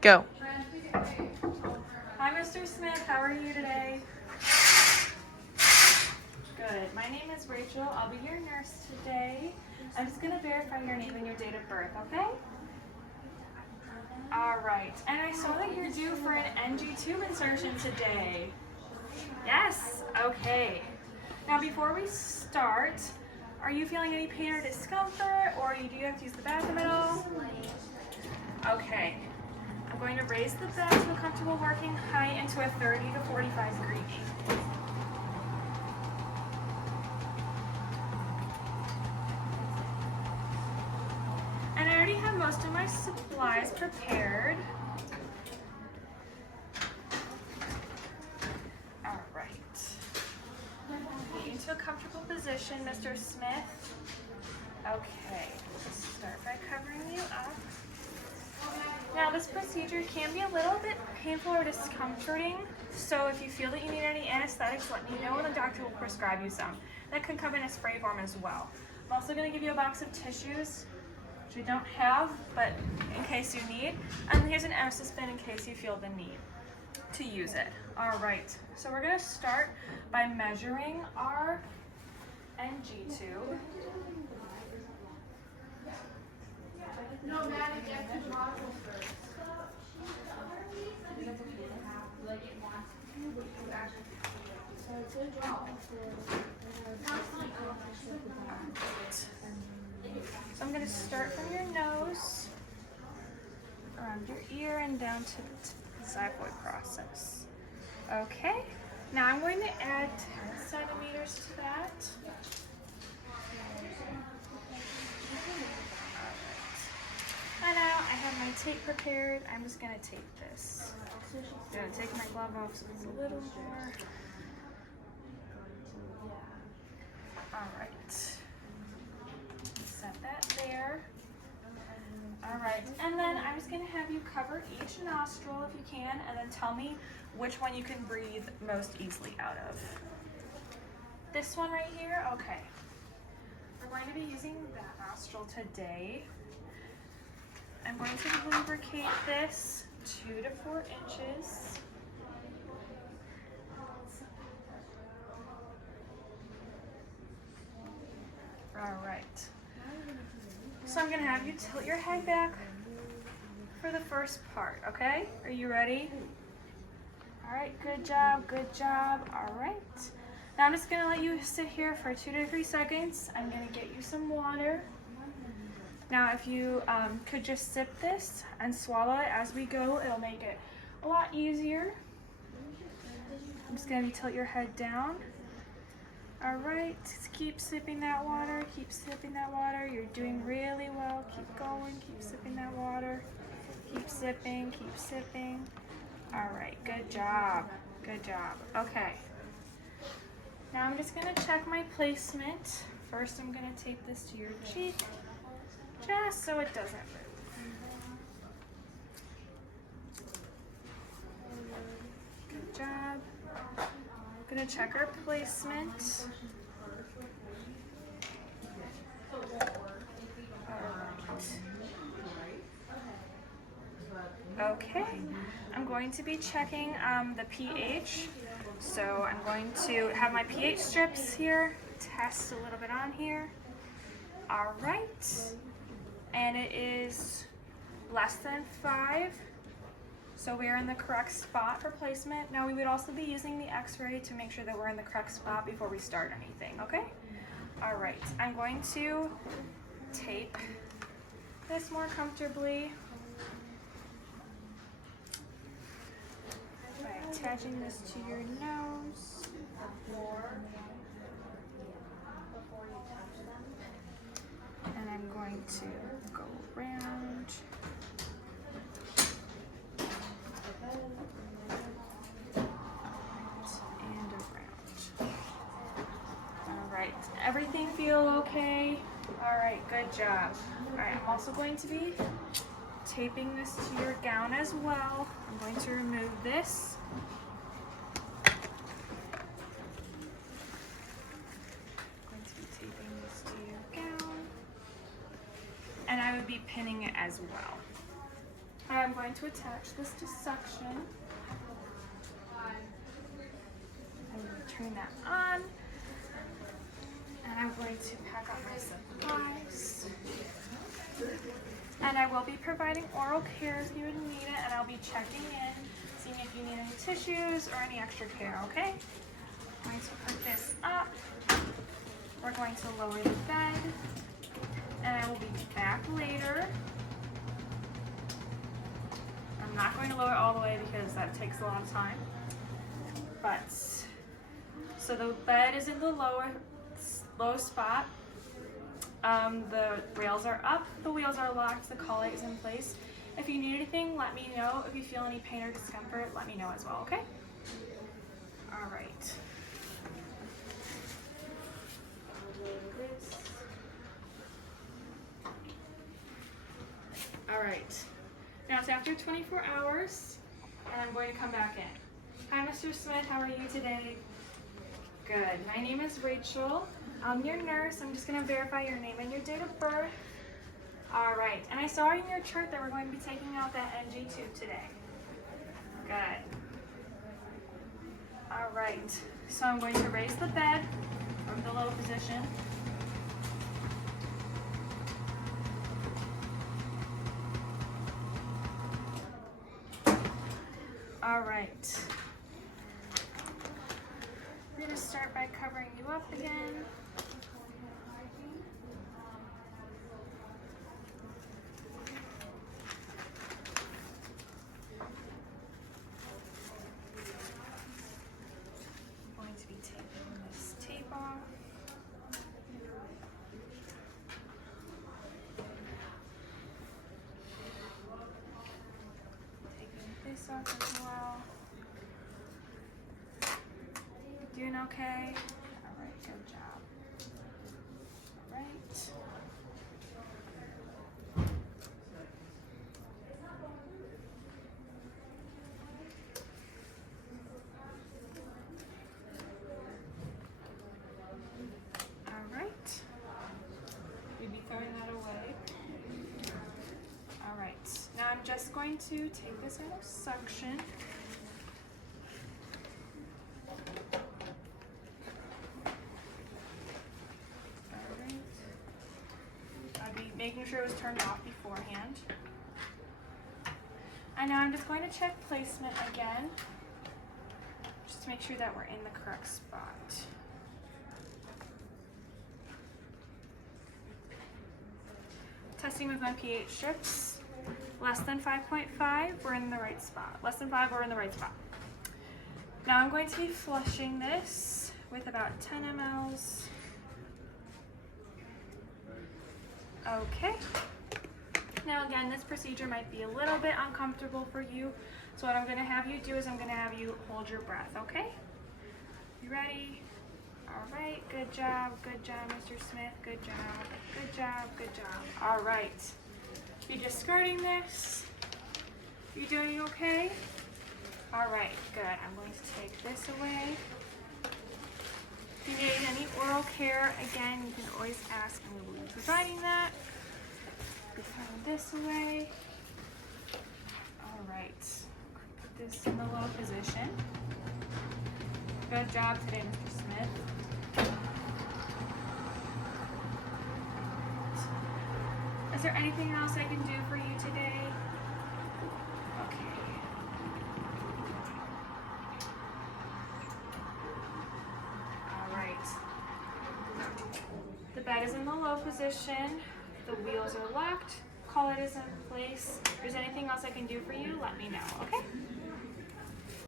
Go. Hi, Mr. Smith. How are you today? Good. My name is Rachel. I'll be your nurse today. I'm just going to verify your name and your date of birth, okay? All right. And I saw that you're due for an NG tube insertion today. Yes? Okay. Now, before we start, are you feeling any pain or discomfort, or do you have to use the bathroom at all? Okay. I'm going to raise the bed to a comfortable working height into a 30 to 45 degree angle. And I already have most of my supplies prepared. All right. Get into a comfortable position, Mr. Smith. Okay, let's start by covering you up. Now, this procedure can be a little bit painful or discomforting, so if you feel that you need any anesthetics, let me know and the doctor will prescribe you some. That can come in a spray form as well. I'm also going to give you a box of tissues, which we don't have, but in case you need. And here's an Amsys in case you feel the need to use it. All right, so we're going to start by measuring our NG tube. No, Matt, you have to model first. So I'm going to start from your nose, around your ear, and down to the xiphoid process. Okay, now I'm going to add 10 centimeters to that. And now I have my tape prepared. I'm just going to tape this. I'm going to take my glove off so it's a little more. All right. Set that there. All right. And then I'm just going to have you cover each nostril if you can, and then tell me which one you can breathe most easily out of. This one right here? Okay. We're going to be using that nostril today. I'm going to lubricate this 2 to 4 inches. All right. So I'm going to have you tilt your head back for the first part, okay? Are you ready? All right, good job, good job. All right. Now I'm just going to let you sit here for 2 to 3 seconds. I'm going to get you some water. Now, if you could just sip this and swallow it as we go, it'll make it a lot easier. I'm just going to tilt your head down. All right, just keep sipping that water, keep sipping that water. You're doing really well. Keep going, keep sipping that water. Keep sipping, keep sipping. All right, good job, good job. Okay, now I'm just going to check my placement. First, I'm going to tape this to your cheek, just so it doesn't move. Good job. I'm gonna check our placement. Okay, I'm going to be checking the pH. So I'm going to have my pH strips here, test a little bit on here. All right. And it is less than 5, so we are in the correct spot for placement. Now we would also be using the x-ray to make sure that we're in the correct spot before we start anything, okay? All right, I'm going to tape this more comfortably by attaching this to your nose. And I'm going to go around. And around. All right, everything feel okay? All right, good job. All right, I'm also going to be taping this to your gown as well. I'm going to remove this. And I would be pinning it as well. I'm going to attach this to suction. I'm going to turn that on. And I'm going to pack up my supplies. And I will be providing oral care if you would need it, and I'll be checking in, seeing if you need any tissues or any extra care, okay? I'm going to put this up. We're going to lower the bed, and I will be back later. I'm not going to lower it all the way because that takes a lot of time. But, so the bed is in the low spot. The rails are up, the wheels are locked, the collet is in place. If you need anything, let me know. If you feel any pain or discomfort, let me know as well, okay? All right. All right. Now it's after 24 hours, and I'm going to come back in. Hi, Mr. Smith. How are you today? Good. My name is Rachel. I'm your nurse. I'm just going to verify your name and your date of birth. All right. And I saw in your chart that we're going to be taking out that NG tube today. Good. All right. So I'm going to raise the bed from the low position. All right. We're going to start by covering you up again. I'm going to be taking this tape off. Taking this off as well. Doing okay? All right, good job. All right. All right. You'd be throwing that away. All right. Now I'm just going to take this out of suction. Making sure it was turned off beforehand. And now I'm just going to check placement again, just to make sure that we're in the correct spot. Testing with my pH strips. Less than 5.5, we're in the right spot. Less than 5, we're in the right spot. Now I'm going to be flushing this with about 10 mLs. Okay. Now again, this procedure might be a little bit uncomfortable for you. So what I'm going to have you do is I'm going to have you hold your breath, okay? You ready? All right, good job, Mr. Smith. Good job, good job, good job. All right. You're just skirting this. You doing okay? All right, good. I'm going to take this away. If you need any oral care, again, you can always ask and we will be providing that. Be throwing this away. All right. Put this in the low position. Good job today, Mr. Smith. Is there anything else I can do for you today? Okay. All right. The bed is in the low position. The wheels are locked. Collet is in place. If there's anything else I can do for you, let me know, okay?